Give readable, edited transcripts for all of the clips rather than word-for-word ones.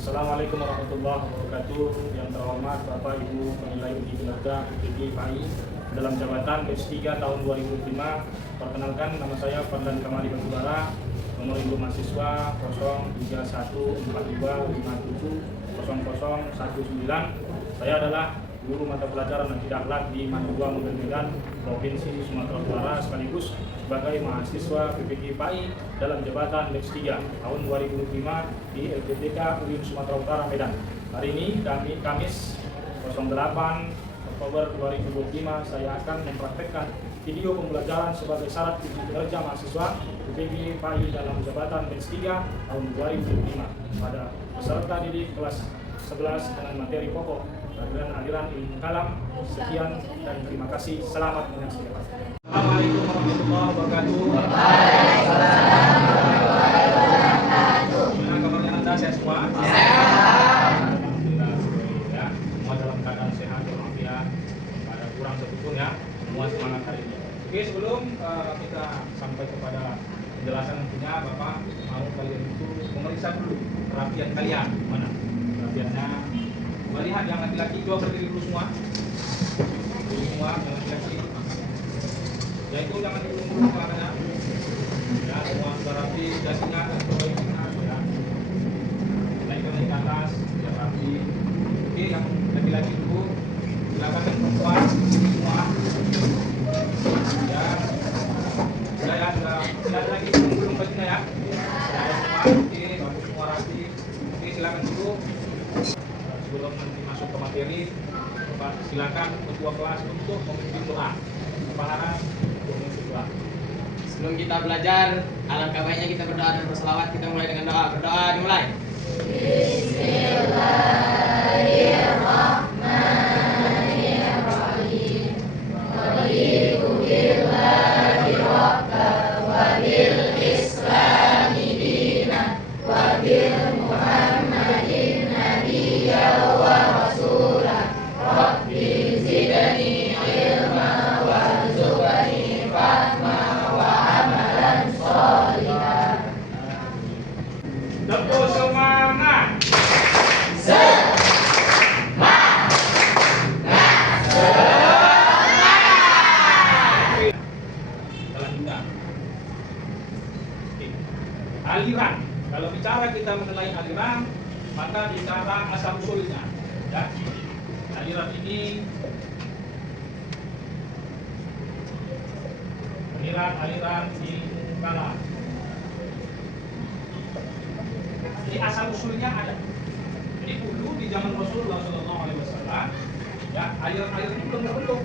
Assalamualaikum warahmatullahi wabarakatuh. Yang terhormat Bapak Ibu Penilai Uji Kinerja PPG PAI dalam jabatan batch 3 tahun 2005. Perkenalkan, nama saya Fadlan Kamali Batubara, nomor induk mahasiswa 0342570019. Saya adalah guru mata pelajaran Akidah Akhlak di Mandua Medan, Provinsi Sumatera Utara, sekaligus sebagai mahasiswa PPG PAI dalam jabatan batch 3 tahun 2005 di LPTK UIN Sumatera Utara Medan. Hari ini Kamis 08 Oktober 2025 saya akan mempraktekkan video pembelajaran sebagai syarat uji kinerja mahasiswa PPG PAI dalam jabatan batch 3 tahun 2005 pada peserta didik kelas 11 dengan materi pokok aliran ilmu kalam. Sekian dan terima kasih. Selamat menyaksikan. Assalamualaikum warahmatullahi wabarakatuh. Waalaikumsalam warahmatullahi wabarakatuh. Gimana kabarnya Anda, sehat semua? Sehat. Alhamdulillah ya, semua dalam keadaan sehat walafiat, ada kurang satupun ya. Semua semangat hari ini. Oke, sebelum kita sampai kepada penjelasan nantinya, Bapak mau kalian itu memeriksa dulu kerapian kalian. Mana kerapiannya? Melihat yang laki-laki, coba berdiri dulu semua. Dulu semua yang laki-laki. Yaitu jangan dulu katanya. Ya, semua sudah rapi, dasinya dan ya. Naik ke atas, ya rapi. Oke, yang laki-laki dulu. Silakan yang perempuan semua. Ya. Sudah ya, sudah lagi belum bajunya ya. Sudah semua. Oke, bagus semua rapi. Oke, silakan dulu. Sebelum nanti masuk ke materi, Bapak silakan ketua kelas untuk memimpin doa. Kepala untuk memimpin doa. Sebelum kita belajar, alangkah baiknya kita berdoa dan berselawat. Kita mulai dengan doa. Berdoa dimulai. Bismillahirrahmanirrahim. Raditu billahi rabban wa bil islami dinan wa bil muhammadin nabiyyan wa rasulan. Rabbi zidni ilma warzuqni fahma wa amalan sholihan. Tepuk semangat. Selanjutnya, aliran. Kalau bicara kita mengenai aliran, maka bicara asal usulnya. Ya. Aliran ini aliran ilmu kalam. Jadi asal usulnya ada. Jadi dulu di zaman Rasulullah SAW, ya aliran ini belum terbentuk.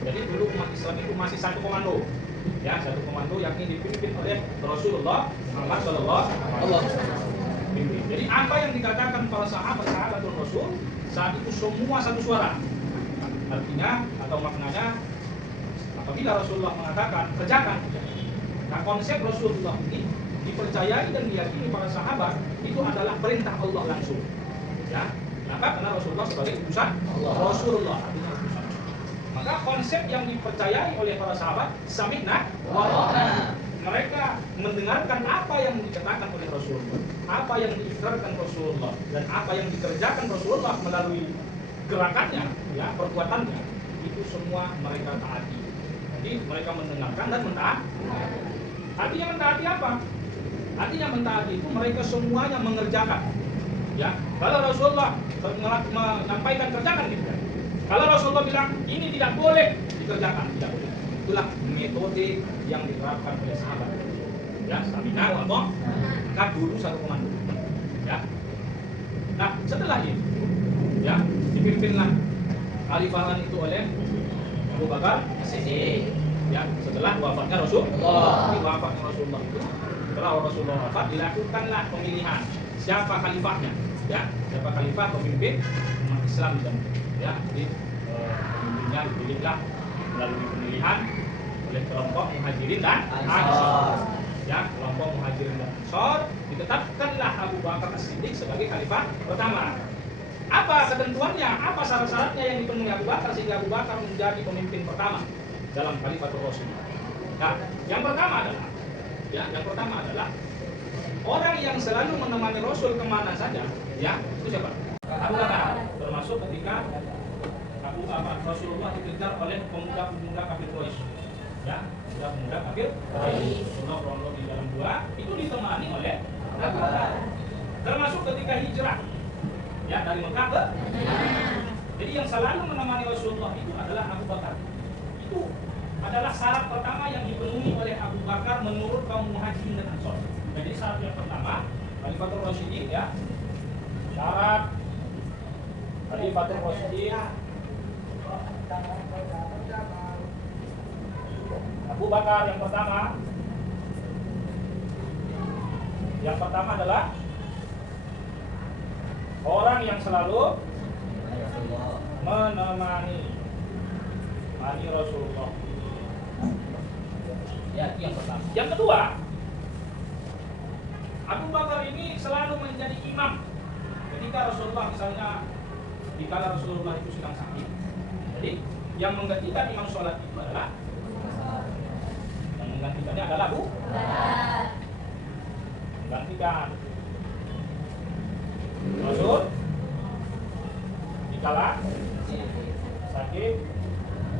Jadi dulu umat Islam itu masih satu komando, ya satu komando yang dipimpin oleh Rasulullah Muhammad SAW. Jadi apa yang dikatakan para sahabat Rasul saat itu semua satu suara. Artinya atau maknanya, apabila Rasulullah mengatakan kerjakan. Nah, konsep Rasulullah ini dipercayai dan diyakini para sahabat itu adalah perintah Allah langsung. Ya, kenapa? Karena Rasulullah sebagai utusan Rasulullah, artinya utusan. Maka konsep yang dipercayai oleh para sahabat, sami'na wa ata'na. Mereka mendengarkan apa yang dikatakan oleh Rasulullah, apa yang diikrarkan Rasulullah, dan apa yang dikerjakan Rasulullah melalui gerakannya, ya perbuatannya, itu semua mereka taati. Jadi mereka mendengarkan dan mentaati. Artinya mentaati apa? Artinya mentaati itu mereka semuanya mengerjakan. Ya, kalau Rasulullah menyampaikan kerjakan gitu. Kalau Rasulullah bilang ini tidak boleh dikerjakan, tidak boleh. Itulah metode yang diterapkan oleh sahabat. Ya, sami'na wa ata'na dulu satu komando. Ya. Nah, setelah itu, ya dipimpinlah khalifahan itu oleh Abu Bakar As-Siddiq. Ya, setelah wafatnya Rasulullah. Wafatnya Rasulullah itu, setelah Rasulullah wafat, dilakukanlah pemilihan siapa khalifahnya. Ya, siapa khalifah pemimpin umat Islam di zaman. Ya, jadi pemimpinnya dipilihlah melalui pemilihan oleh kelompok Muhajirin dan Ansor. Ya, kelompok Muhajirin dan Ansor ditetapkanlah Abu Bakar As-Siddiq sebagai khalifah pertama. Apa ketentuannya? Apa syarat-syaratnya yang dipenuhi Abu Bakar sehingga Abu Bakar menjadi pemimpin pertama dalam Khalifatul Rasul? Nah, yang pertama adalah orang yang selalu menemani Rasul kemana saja, ya, itu siapa? Abu Bakar. Termasuk ketika Rasulullah dikejar oleh pemuda-pemuda kafir Quraisy. Ya, pemuda-pemuda kafir Quraisy. Rasulullah ronda di dalam gua, itu ditemani oleh Abu Bakar. Termasuk ketika hijrah, ya, dari Mekah ke Madinah. Jadi yang selalu menemani Rasulullah itu adalah Abu Bakar. Itu adalah syarat pertama yang dipenuhi oleh Abu Bakar menurut kaum Muhajirin dan Ansor. Jadi syarat yang pertama, Khalifatul Rasyidin, ya. Syarat Khalifatul Rasyidin Abu Bakar yang pertama adalah orang yang selalu menemani Rasulullah. Ya, itu yang pertama. Yang kedua, Abu Bakar ini selalu menjadi imam. Ketika Rasulullah misalnya, dikala Rasulullah itu sedang sakit, jadi yang menggantikan imam sholat itu adalah menggantikannya adalah Abu Bakar. Menggantikan Rasul dikala sakit,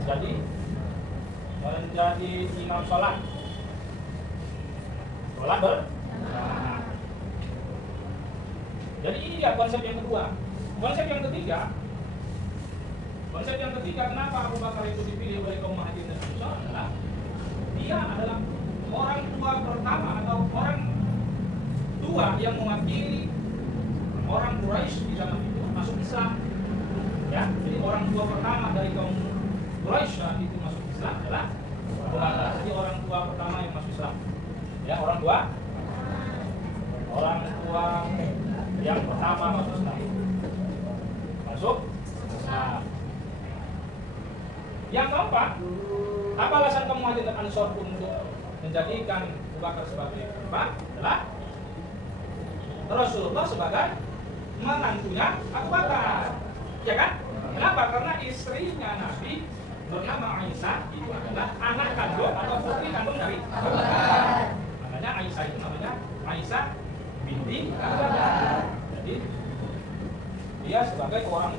jadi menjadi imam sholat berjamaah. Jadi ini dia konsep yang kedua. Konsep yang ketiga kenapa Abu Bakar itu dipilih oleh kaum Muhajirin dan Ansor adalah dia adalah orang tua pertama atau orang tua yang mewakili orang Quraisy di zaman itu masuk Islam. Ya, jadi orang tua pertama dari kaum Quraisy saat itu masuk Islam adalah Abu Bakar. Jadi orang tua pertama yang masuk Islam. Ya, orang tua yang pertama masuk Islam. Nah, yang keempat, apa alasan kaum Muhajirin dan Ansor untuk menjadikan Abu Bakar sebagai khalifah adalah Rasulullah sebagai menantunya Abu Bakar, ya kan? Kenapa? Karena istrinya Nabi bernama Aisyah itu adalah anak kandung atau putri kandung dari Abu Bakar. Makanya Aisyah itu namanya Aisyah binti Abu Bakar. Jadi dia sebagai orang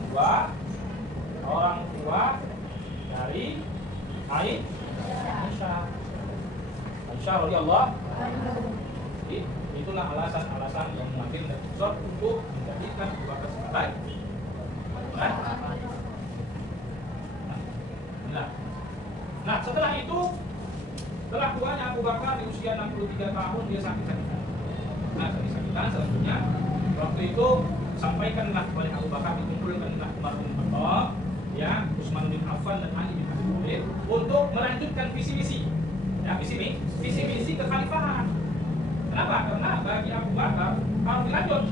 tua dari Aisyah radhiyallahu. Jadi itulah alasan yang mengambil dari Ansor untuk menjadikan Abu Bakar sebagai Nah, setelah itu, setelah tuanya Abu Bakar di usia 63 tahun dia sakit-sakitan. Nah, sakit-sakitan selanjutnya waktu itu sampaikanlah kepada Abu Bakar, dikumpulkanlah Umar bin Khattab, ya, Utsman bin Affan dan Ali bin Abi Thalib untuk melanjutkan visi misi. Ya, visi misi kekhalifahan. Kenapa? Karena bagi Abu Bakar kalau dilanjut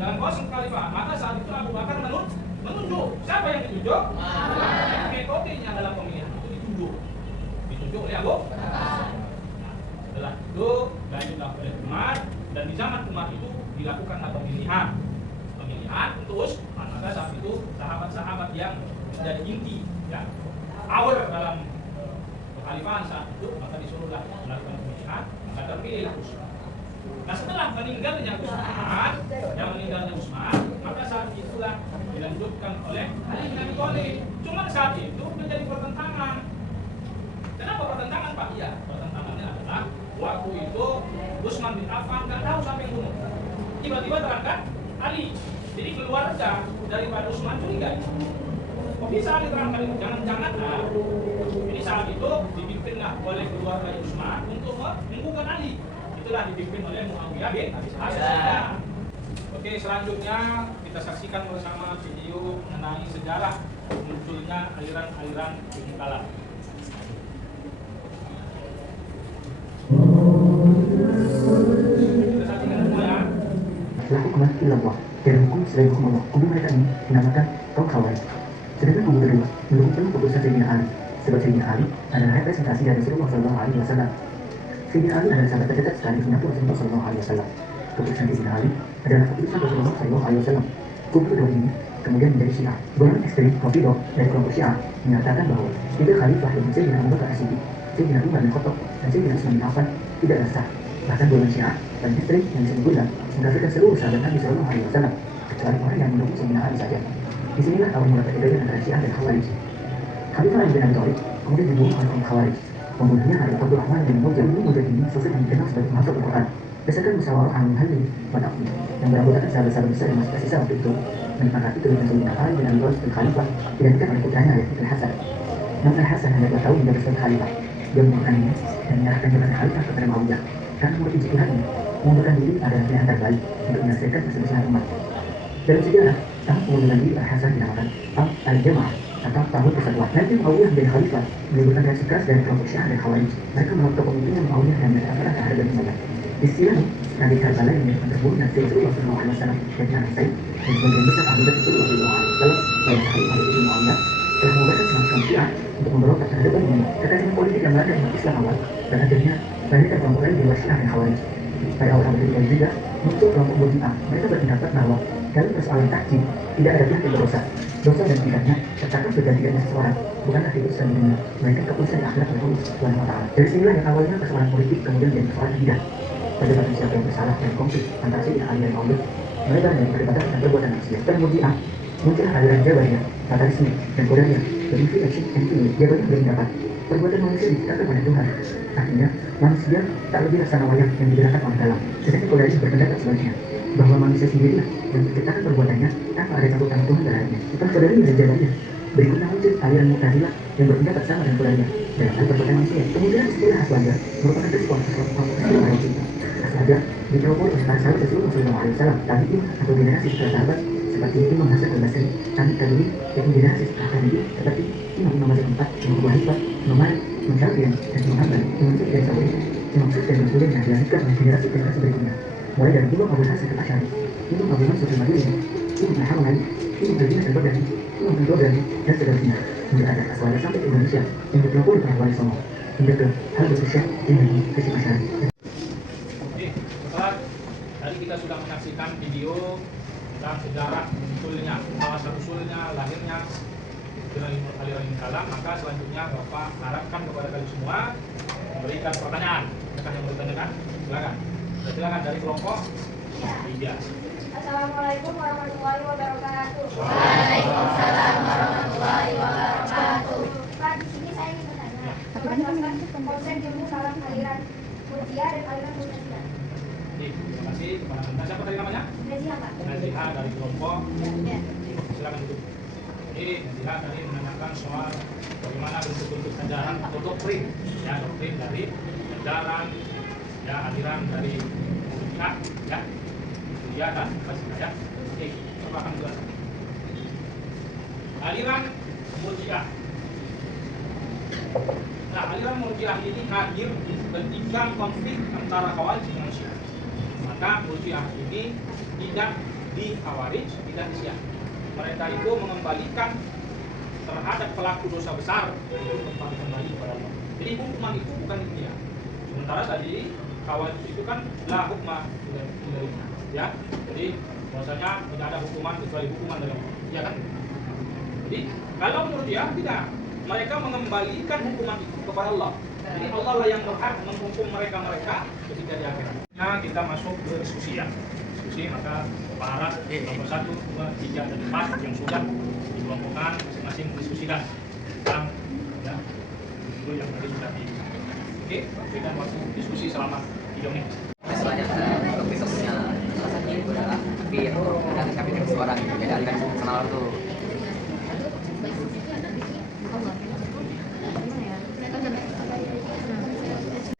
dalam proses kekhalifahan, maka saat itu Abu Bakar menunjuk. Siapa yang ditunjuk? Metodenya dalam pemilihan itu ditunjuk oleh Abu Bakar. Setelah itu dilanjutlah oleh Umar, dan di zaman Umar itu dilakukanlah pemilihan untuk Utsman. Maka saat itu sahabat-sahabat yang menjadi inti, ya, awal dalam kekhalifahan saat itu, maka disuruhlah melakukan pemilihan, maka terpilihlah Utsman. Nah, setelah meninggalnya Utsman, maka saat itulah dilanjutkan oleh Ali bin Abi Thalib. Cuma saat itu menjadi pertentangan. Kenapa pertentangan, Pak? Iya, pertentangannya adalah waktu itu Utsman bin Affan nggak tahu siapa yang bunuh. Tiba-tiba terangkat Ali. Jadi keluarga daripada Utsman curiga. Kok bisa Ali terangkat itu? Jangan-jangan. Nah, jadi saat itu dipimpinlah oleh keluarga Utsman untuk membuka Ali. Itulah dipimpin oleh Muawiyah bin Abi Sufyan. Oke, selanjutnya kita saksikan bersama video mengenai sejarah munculnya aliran-aliran ilmu kalam. Kita saksikan semua, ya. Laku kemati Allah dan hukum selain hukum Allah. Kubu mereka ini dinamakan kaum Khawarij. Sedangkan kubu kedua mendukung keputusan Sayyidina Ali, sebab Sayyidina Ali adalah representasi dari Rasulullah SAW. Sayyidina Ali adalah sahabat terdekat sekali menyambut Rasulullah SAW. Keputusan Sayyidina Ali adalah keputusan Rasulullah SAW. Kubu kedua ini kemudian menjadi Syiah. Golongan ekstrim Rafidhah dari kelompok Syiah menyatakan bahwa tiga khalifah yang Sayyidina Abu Bakar As-Siddiq, Sayyidina Umar bin Khattab, dan Sayyidina Utsman bin Affan tidaklah sah. Bahkan golongan Syiah dan istri yang disebut Bunda mengkafirkan seluruh sahabat Nabi Shallallahu Alaihi Wasallam kecuali orang yang mendukung Sayyidina Ali saja. Disinilah awal mula perbedaan antara Syiah dan Khawarij. Khalifah Ali bin Abi Thalib kemudian dibunuh oleh kaum Khawarij. Pembunuhnya adalah Abdurrahman bin Muljam. Muljam ini sosok yang dikenal sebagai penghafal Al-Quran. Berdasarkan musyawarah al-Muhalli wa Taqdim yang beranggotakan sahabat-sahabat besar yang masih tersisa waktu itu, menyepakati tulisan Sayyidina Ali bin Abi Thalib sebagai khalifah digantikan oleh putranya yaitu Al-Hasan. Namun Al-Hasan hanya 2 tahun menjabat sebagai khalifah. Dia mengurangkannya dan menyerahkan jabatan khalifah kepada Muawiyah. Karena menurut ijtihadnya, mengundurkan diri adalah pilihan terbaik untuk menyelesaikan perselisihan umat. Dalam sejarah, tahun pengunduran diri Al-Hasan dinamakan Tahun Al-Jamaah atau tahun persatuan. Nanti Muawiyah menjadi khalifah menimbulkan reaksi keras dari kelompok Syiah dan Khawarij. Mereka menolak kepemimpinan Muawiyah dan mereka marah terhadap Bani Umayyah. Di sisi lain, Nabi Karbala yang menyebutkan terbunuh Nabi Rasulullah SAW dan anak Said dan sebagian besar ahli Rasulullah SAW dan khalifah Ibnu Muawiyah telah mengobarkan semacam Syiah untuk memberontak terhadap Bani Umayyah. Kekacauan politik yang melanda umat Islam awal dan akhirnya lahirkan kelompok lain di luar Syiah dan Khawarij. Pada awal abad ke-2 juga muncul kelompok Murji'ah. Mereka berpendapat bahwa dalam persoalan tahkim tidak ada pihak yang berdosa. Dosa dan tidaknya tercatat bergantian seseorang, bukanlah keputusan dunia, melainkan keputusan akhirat oleh Allah Subhanahu wa Ta'ala. Dari sinilah yang awalnya persoalan politik kemudian menjadi persoalan akidah. Perdebatan siapa yang bersalah dan konflik antara Sayyidina Ali dan Muawiyah melebar dari perdebatan tentang perbuatan maksiat. Dan Murji'ah muncullah aliran Jabariyah, Fatalisme, dan Qadariyah. Dan Action and Theory, Jabariyah berpendapat perbuatan manusia diciptakan oleh Tuhan. Artinya, manusia tak lebih laksana wayang yang digerakkan oleh dalam. Sedangkan Qadariyah berpendapat sebaliknya, bahwa manusia sendirilah yang menciptakan perbuatannya tanpa ada campur tangan Tuhan dalamnya. Setelah Qadariyah dan Jabariyah, berikutnya muncul aliran Mu'tazilah yang berpendapat sama dengan Qadariyah dalam hal perbuatan manusia. Kemudian istilah Aswaja merupakan respon atas kelompok Islam pada waktu itu. Aswaja dipelopori oleh para sahabat Rasulullah SAW, tabi'in atau generasi setelah sahabat seperti Imam Hasan al-Basri, Tabi'in, yaitu generasi setelah tabi'in seperti Imam Mazhab 4, Imam Abu Hanifah, Imam Malik, Imam Syafi'i, dan Imam Hanbal, Imam Sufyan Tsauri, Imam Sufyan dan kemudian dilanjutkan oleh generasi berikutnya, mulai dari Imam Abu Hasan al-Asy'ari, Imam Abu Mansur al-Maturidi, Imam Al-Haramain, Imam Al-Dinas al-Baghdadi, Imam Al-Ghazali, dan seterusnya. Hingga ada Aswaja sampai ke Indonesia yang dipelopori oleh Wali Songo, hingga ke Habib Syekh Imam Hashim Asy'ari. Oke, setelah tadi kita sudah menyaksikan video tentang sejarah usulnya, usulnya, lahirnya aliran kalam, maka selanjutnya Bapak harapkan kepada kalian semua memberikan pertanyaan. Adakah yang bertanyakan? Silakan. Silakan dari kelompok 3. Assalamualaikum warahmatullahi wabarakatuh. Waalaikumsalam warahmatullahi wabarakatuh. Pak, di sini saya ingin bertanya, menjelaskan konsep ilmu dalam aliran Murji'ah dan aliran Mu'tazilah. Terima kasih kepada Anda. Siapa tadi namanya? Naziha, Pak. Naziha dari kelompok. Ya. Silakan duduk. Jadi Naziha tadi menanyakan soal bagaimana bentuk-bentuk ajaran atau doktrin, ya doktrin dari ajaran, ya aliran dari Murji'ah, ya. Ya kan, ya. Oke, coba akan jelaskan. Aliran Murji'ah. Nah, aliran Murji'ah ini hadir ketika konflik antara Khawarij dengan Syiah. Maka Murji'ah ini tidak di Khawarij, tidak di Syiah. Mereka itu mengembalikan terhadap pelaku dosa besar itu kembali kepada Allah. Jadi hukuman itu bukan di dunia. Sementara tadi Khawarij itu kan la hukma ilaihna. Ya, jadi bahwasanya tidak ada hukuman kecuali hukuman dari Allah, ya kan? Jadi kalau menurut dia tidak, mereka mengembalikan hukuman itu kepada Allah. Jadi Allah lah yang berhak menghukum mereka ketika di akhirat. Nah, kita masuk ke diskusi ya. Diskusi maka para nomor 1, 2, 3, dan 4 yang sudah dikelompokkan masing-masing diskusikan tentang ya itu yang tadi sudah di. Oke, berikan waktu diskusi selama 3 menit. Banyak topik-topiknya salah satunya itu adalah kafir dan suara gitu. Jadi aliran kenal tuh.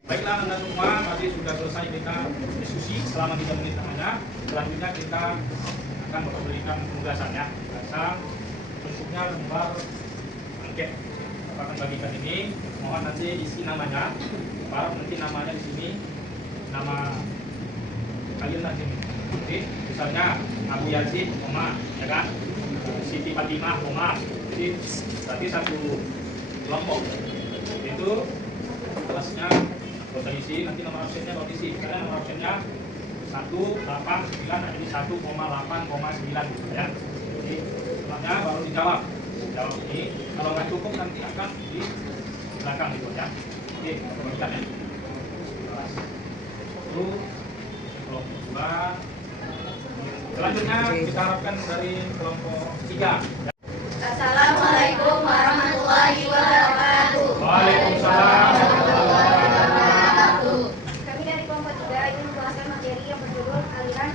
Baiklah Anda semua, tadi sudah selesai kita diskusi selama 3 menit lamanya. Selanjutnya kita akan memberikan penugasannya. Penugasan bentuknya lembar angket. Kita akan bagikan ini. Mohon nanti isi namanya. Para nanti namanya di sini. Nama kalian nanti. Oke, misalnya Abu Yazid, Omar, ya kan? Siti Fatimah, Omar. Jadi berarti satu kelompok. Itu kelasnya isi, nanti nomor absennya kalau isi. Karena nomor absennya 189, nah ini 1,8,9 gitu ya. Jadi setelahnya baru dijawab. Jawab ini, kalau nggak cukup nanti akan di belakang gitu ya. Oke, kita bagikan ya. 1, kelompok 2. Selanjutnya kita harapkan dari kelompok 3. Assalamualaikum warahmatullahi wabarakatuh. Waalaikumsalam. Kami dari kelompok 3 ingin membahaskan materi yang berjudul aliran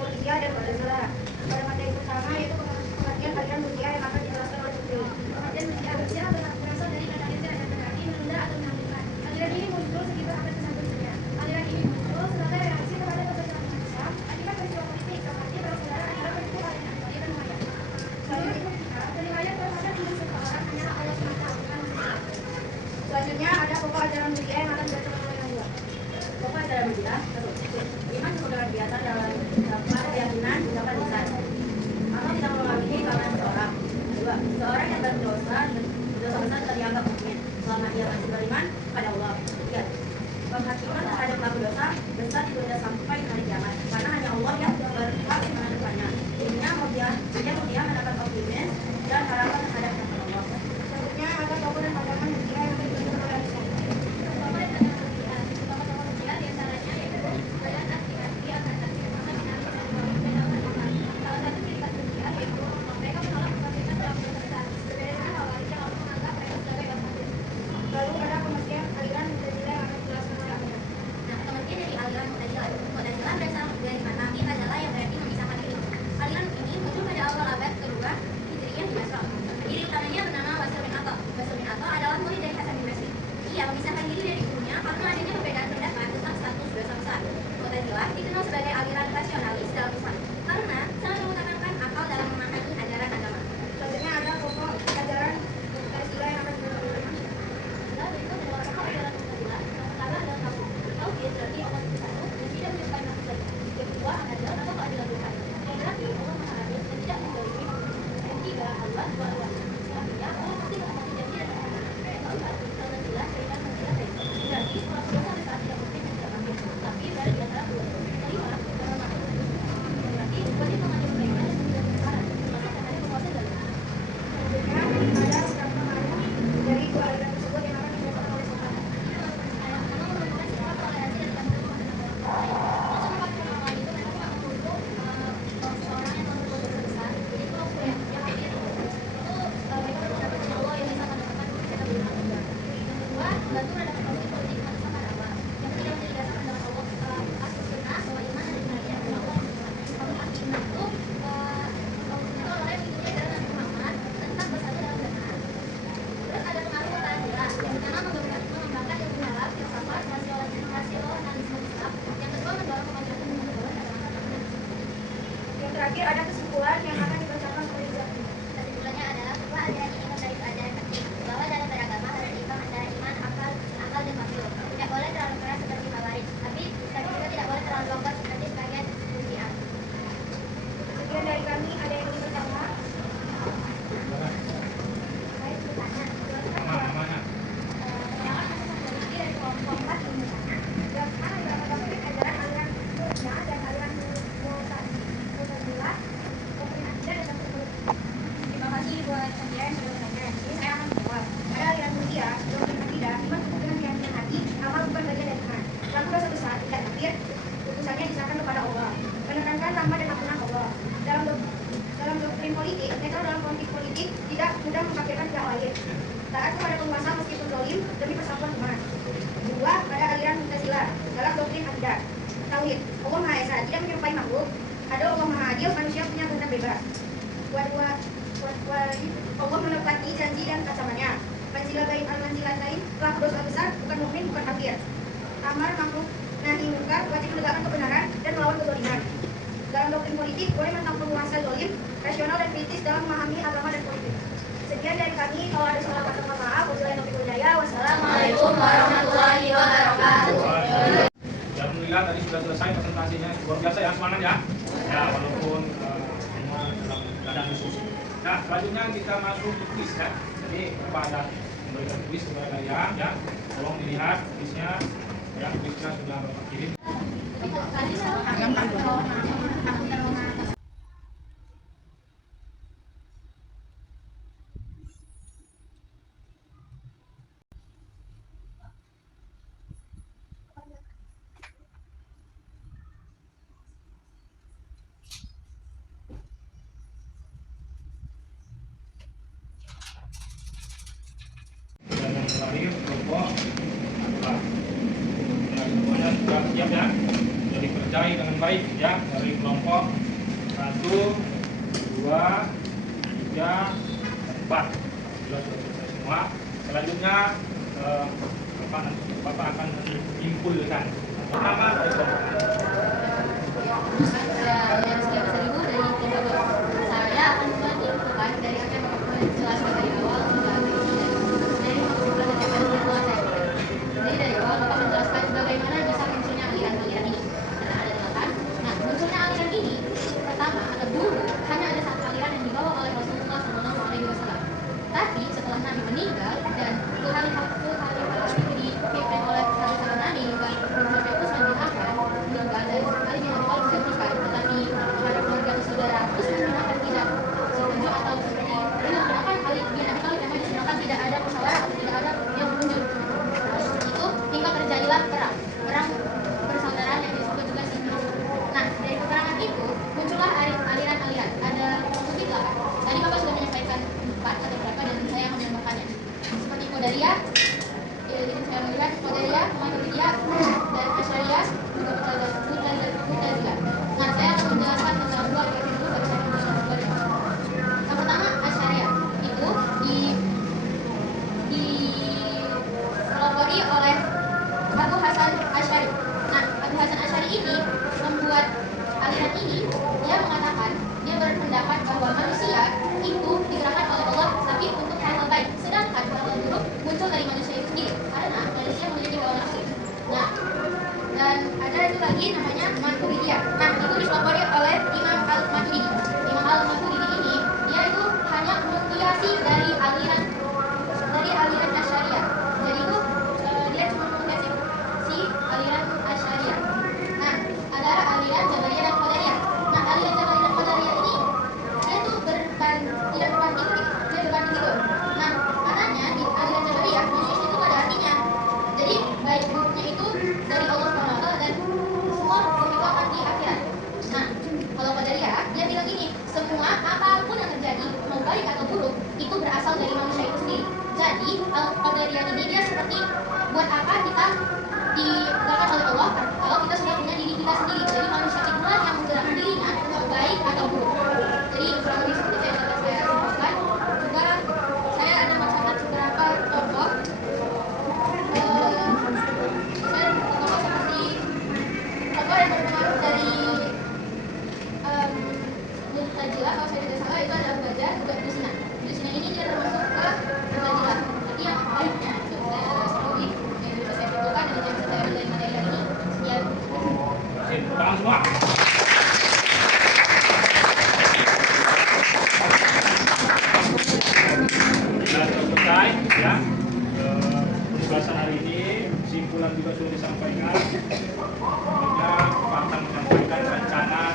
Murji'ah dan Mu'tazilah. Pada materi pertama yaitu pengertian aliran Murji'ah yang akan dijelaskan oleh Putri. Pengertian Murji'ah berasal dari kata inzar dan berarti menunda atau menghapuskan. Aliran ini muncul sekitar abad ke-1 Hijriah. Aliran ini muncul sebagai reaksi kepada kebesaran umat Islam akibat peristiwa politik seperti persaudaraan antara penduduk aliran Islam dan Umayyah. Penilaian terhadap diri seseorang hanyalah Allah semata, bukan manusia. Selanjutnya ada pokok ajaran Murji'ah yang akan dibacakan oleh Najwa. Pokok ajaran Murji'ah: 1. Iman cukup dengan biasa dalam keyakinan ucapan lisan. Allah tidak mengamini karena seseorang. 2. Seorang yang berdosa besar tidak dianggap mukmin selama ia masih beriman pada Allah. 3. Penghakiman terhadap pelaku dosa besar ditunda sampai hari kiamat karena hanya Allah yang berhak menentukannya. Intinya Murji'ah mendapat optimis dan harapan terhadap rahmat Allah. Selanjutnya ada tokoh dan pandangan Murji'ah yang dibentuk oleh Alisan. Tokoh-tokoh Murji'ah diantaranya yaitu Bayan Al-Hati akan salah satu ciri khas Murji'ah yaitu mereka menolak kewajiban dalam berbesar. Berbeda dengan Khawarij yang menganggap mereka sebagai wasit. Lalu ada pengertian aliran Mu'tazilah yang akan dijelaskan oleh Amina. Nah, pengertian dari aliran Mu'tazilah berasal dari mana adalah yang berarti memisahkan diri. Aliran ini muncul pada awal abad kedua Hijriah di Basra. Pendiri utamanya bernama Wasir bin Atha. Wasir bin Atha adalah murid dari Hasan bin Basri. Ia memisahkan diri dari gurunya karena adanya perbedaan pendapat tentang status dosa besar. Mu'tazilah dikenal sebagai aliran rasionalis dalam Islam karena sangat mengutamakan akal dalam memahami ajaran agama. Selanjutnya ada pokok ajaran Mu'tazilah yang akan dibacakan oleh Masya. Berikut adalah pokok ajaran Mu'tazilah. Yang pertama adalah tauhid. Tauhid berarti Allah itu satu dan tidak menyebutkan makhluk lain. Yang kedua adalah atau keadilan Tuhan. Yang berarti Allah Maha Adil dan tidak menzalimi. Yang ketiga Allah dua luar. Selanjutnya Allah pasti menghormati janji dan amanah. Yang keempat Al-Nazilah syaitan Nazilah baik. Berarti pelaku dosa besar tidak mungkin dan tidak mungkin, tapi berada di antara dua. Yang kelima dalam makhluk. Yang berarti wajib mengandung kebaikan dan tidak kebesaran, termasuk katanya berpuasa dalam. Selanjutnya ada beberapa makna dari dua aliran tersebut yang akan dibacakan oleh Sultan. Yang pertama merupakan sifat toleransi dan tidak menutup lain. Maksud mengatakan itu memang untuk seorang yang telah berbuat dosa besar. Jadi kalau yang hadir itu mereka berpendapat dengan Allah yang bisa menetapkan kita beriman juga. Yang kedua, bantu mendapat tauhid politik memisahkan agama. Yang ketiga menjadi dasar pendapat Allah asal sunnah bahwa iman ada gunanya dan Allah iman itu orang yang hidupnya dalam Nabi Muhammad tentang bersatu dalam kebenaran. Terus ada pengaruh Mu'tazilah yang pertama mengembangkan ilmu kalam, filsafat, rasionalisme Islam. Yang kedua mendorong pemajuan ilmu pengetahuan dan agama. Yang terakhir ada kesimpulan yang akan dibacakan oleh Zaki. Kesimpulannya adalah bahwa ajaran ini dari pelajaran penting bahwa dalam beragama harus seimbang antara iman, akal dan makhluk. Tidak boleh terlalu keras seperti Khawarij, tapi juga tidak boleh terlalu longgar seperti sebagian Murji'ah. Sekian dari kami, ada yang ingin bertanya? Baik, bertanya. Namanya. Dari kelompok 4 ini. Yang mana berapa topik ajaran aliran Murji'ah dan aliran Mu'tazilah, Doktrin Akidah dan Tafsir Politik. Terima kasih buat Sandia yang sudah menanya. Ini saya akan menjawab. Ada aliran Murji'ah, Doktrin Akidah, iman cukup dengan keyakinan hati, amal bukan bagian dari iman. Pelaku dosa besar tidak kafir, putusannya diserahkan kepada Allah. Menekankan rahmat dan ampunan Allah. Dalam doktrin politik, netral dalam konflik politik tidak mudah mengkafirkan pihak lain. Taat kepada penguasa meskipun zalim demi persatuan umat. 2. Pada aliran Mu'tazilah dalam doktrin akidah. Tauhid, Allah Maha Esa, tidak menyerupai makhluk. Ada Allah Maha Adil, manusia punya kehendak bebas. Allah menepati janji dan ancamannya. Manzilah baik al-manzilah lain, pelaku dosa besar, bukan mukmin, bukan kafir. Amar makhluk, nahi mungkar, wajib menegakkan kebenaran dan melawan kezaliman. Dalam doktrin politik, boleh menentang penguasa zalim, rasional dan kritis dalam memahami agama dan politik. Sekian dari kami, kalau ada salah kata mohon maaf. Wabillahi taufiq wal hidayah. Wassalamualaikum warahmatullahi wabarakatuh. Alhamdulillah tadi sudah selesai presentasinya. Luar biasa ya, semangat ya. Ya, walaupun semua dalam keadaan khusus. Nah, selanjutnya kita masuk ke kuis ya. Jadi pada memberikan kuis kepada kalian ya. Tolong dilihat kuisnya. Ya, kuisnya sudah Bapak kirim. kerjai dengan baik ya, dari kelompok 1, 2, 3, 4. Sudah selesai semua. Selanjutnya Bapak akan menyimpulkan. Pertama dari kelompok. Saya akan menyimpulkan dari apa yang Bapak jelaskan dari awal hingga akhir dari kesimpulan yang ada di telah saya berikan. Jadi dari awal Bapak menjelaskan bagaimana bisa munculnya aliran-aliran ini. Karena ada 8. Nah, munculnya aliran ini pertama atau dulu hanya ada satu aliran yang dibawa oleh Rasulullah SAW. Tapi setelah Nabi meninggal dan kehalifahan itu dipimpin oleh sahabat Nabi hingga sampai Utsman bin Affan meninggal dan Ali bin Abi Thalib digantikan, tetapi para keluarga saudara Utsman bin Affan tidak setuju atau seperti ini, kenapa Ali bin Abi Thalib memang disunahkan tidak ada musyawarah atau tidak ada yang muncul itu hingga terjadilah perang persaudaraan yang disebut juga Siffin. Nah, dari peperangan itu muncullah aliran-aliran, ada mungkin 8. Tadi Bapak sudah menyampaikan 4 atau berapa dan saya akan menambahkannya seperti Qadariyah, saya melihat Qadariyah, Maturidiyah, dan Asy'ariyah juga Mu'tazilah. Nah, saya akan menjelaskan tentang dua aliran dulu baru saya menjelaskan dua aliran. Yang pertama Asy'ariyah itu dipelopori oleh Abu Hasan Asy'ari. Nah, Abu Hasan Asy'ari ini membuat aliran ini, dia mengatakan, dia berpendapat bahwa manusia itu digerakkan oleh Allah tapi untuk hal-hal baik, sedangkan hal-hal buruk muncul dari manusia itu sendiri karena manusia memiliki hawa nafsu. Nah, dan ada itu lagi namanya Maturidiyah. Nah, itu dipelopori oleh Imam Al-Maturidi. Imam Al-Maturidi ini dia itu hanya menghiasi dari aliran Asy'ariyah. Jadi itu dia cuma menghiasi si aliran Asy'ariyah. Nah, ada aliran Jabariyah dan Qadariyah. Nah, aliran Jabariyah dan Qadariyah ini dia tuh tidak berbanding gitu. Nah, katanya di aliran Jabariyah manusia itu ada artinya. Jadi baik buruknya itu dari Allah SWT dan semua hukum itu akan di akhirat. Nah, kalau Qadariyah dia bilang gini, semua apapun yang terjadi mau baik atau buruk itu berasal dari manusia itu sendiri. Jadi Qadariyah ini dia seperti buat apa kita digerakkan oleh Allah kalau kita sudah punya diri kita sendiri. Jadi manusia itulah yang menggerakkan dirinya mau baik atau buruk. Jadi kurang lebih seperti yang dapat saya sampaikan. Juga saya ada mencatat beberapa tokoh. Saya tokoh seperti tokoh yang berpengaruh dari Mu'tazilah, kalau saya tidak salah itu ada Abu Bajar juga Dusina. Dusina ini dia termasuk ke Mu'tazilah. Jadi yang baiknya itu saya studi yang bisa saya betulkan dan yang bisa saya ambil dari materi hari ini. Sekian. Tangan semua. Sudah selesai ya. Pembahasan hari ini, kesimpulan juga sudah disampaikan. Tentunya Pak akan menyampaikan rencana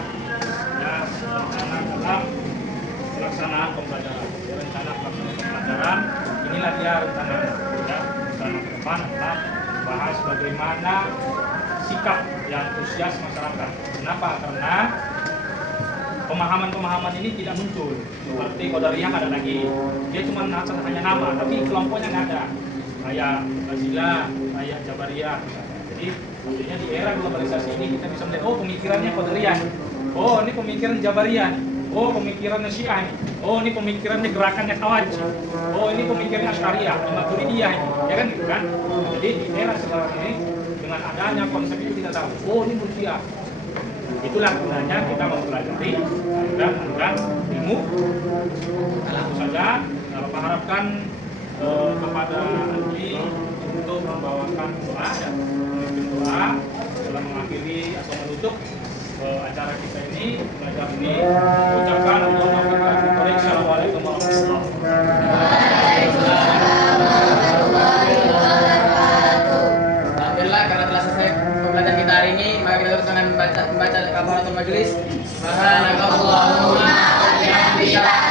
dalam pelaksanaan pembelajaran. Rencana pelaksanaan pembelajaran inilah dia rencananya. Ya, rencana ke depan adalah bahas bagaimana sikap yang antusias masyarakat. Kenapa? Karena pemahaman-pemahaman ini tidak muncul. Seperti Qadariyah ada lagi. Dia cuma hanya nama, tapi kelompoknya nggak ada. Kayak Mu'tazilah, kayak Jabariyah. Jadi artinya di era globalisasi ini kita bisa melihat, oh pemikirannya Qadariyah. Oh ini pemikiran Jabariyah. Oh pemikirannya Syiah. Oh ini pemikirannya gerakannya Khawarij. Oh ini pemikirannya Asy'ariyah, Maturidiyah ini. Ya kan gitu kan? Jadi di era sekarang ini dengan adanya konsep itu kita tahu, oh ini Murji'ah. Itulah gunanya kita mempelajari aliran ilmu. Tentu saja Bapak harapkan kepada Andi untuk membawakan doa dan memimpin doa dalam mengakhiri atau menutup acara kita ini, belajar ini. Ucapkan Assalamualaikum warahmatullahi wabarakatuh. Alhamdulillah karena telah selesai pembelajaran kita hari ini, maka kita terus dengan membaca kafaratul majelis. Subhanakallahumma wa bihamdika